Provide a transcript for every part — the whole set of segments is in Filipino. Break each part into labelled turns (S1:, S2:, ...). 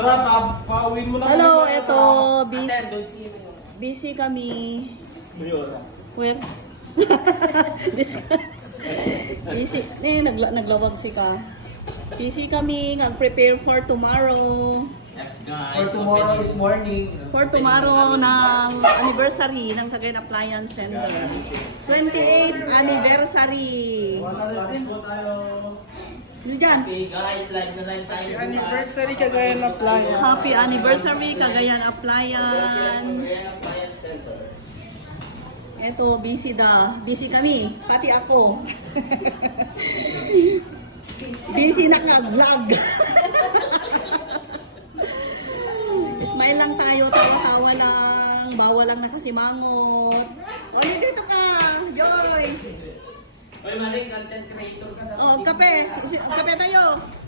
S1: Pauwin mo na.
S2: Hello, eto, busy kami. Where? Busy, naglawag si ka. Busy kami, nag-prepare for tomorrow.
S3: Yes, guys.
S1: For tomorrow is morning.
S2: For tomorrow ng anniversary ng Cagayan Appliance Center. 28th anniversary. Ano dyan?
S3: Okay, guys. Live na live tayo.
S1: Anniversary Cagayan Appliance.
S2: Happy anniversary Cagayan Appliance. Eto, busy Busy kami. Pati ako. Busy naka-vlog. Smile lang tayo, tawa-tawa lang. Bawal lang nakasimangot. O, yun dito ka, Joyce.
S3: Oy, Maring, content creator ka na.
S2: Oh, kape. Kape tayo.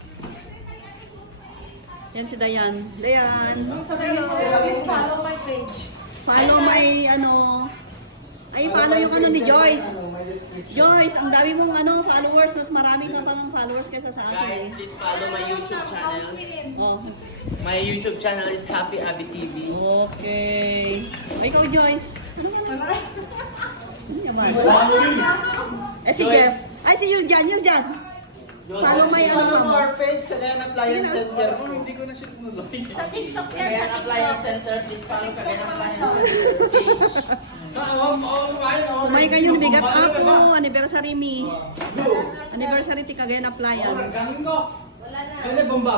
S2: Yan si Dayan. Dayan.
S4: Follow my page.
S2: Follow my follow yung ni Joyce. Joyce, ang dami mong followers. Mas marami ka pang followers kaysa sa akin.
S3: Guys, please follow my YouTube channel.
S2: Oh.
S3: My YouTube channel is Happy Abby TV.
S2: Okay. O, ikaw, Joyce. Ano naman? Si Jeff. Ay, si Yuljan. Follow my
S1: Our page Cagayan Appliance Center. Hindi ko na siya tinuloy.
S4: Sa TikTok yan.
S3: Cagayan Appliance Center, please follow Cagayan Appliance Center page.
S2: May kayong bigat ako. Anniversary me. Anniversary ti Cagayan Appliance.
S4: Wala na.
S1: Ano bomba?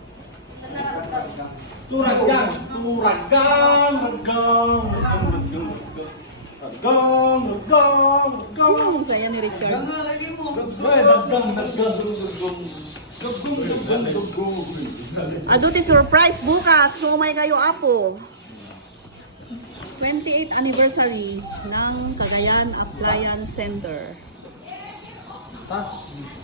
S1: Turagang.
S2: Ang saya ni Richard. Ado ti surprise bukas. So may kayo apo. 28th anniversary ng Cagayan Appliance Center.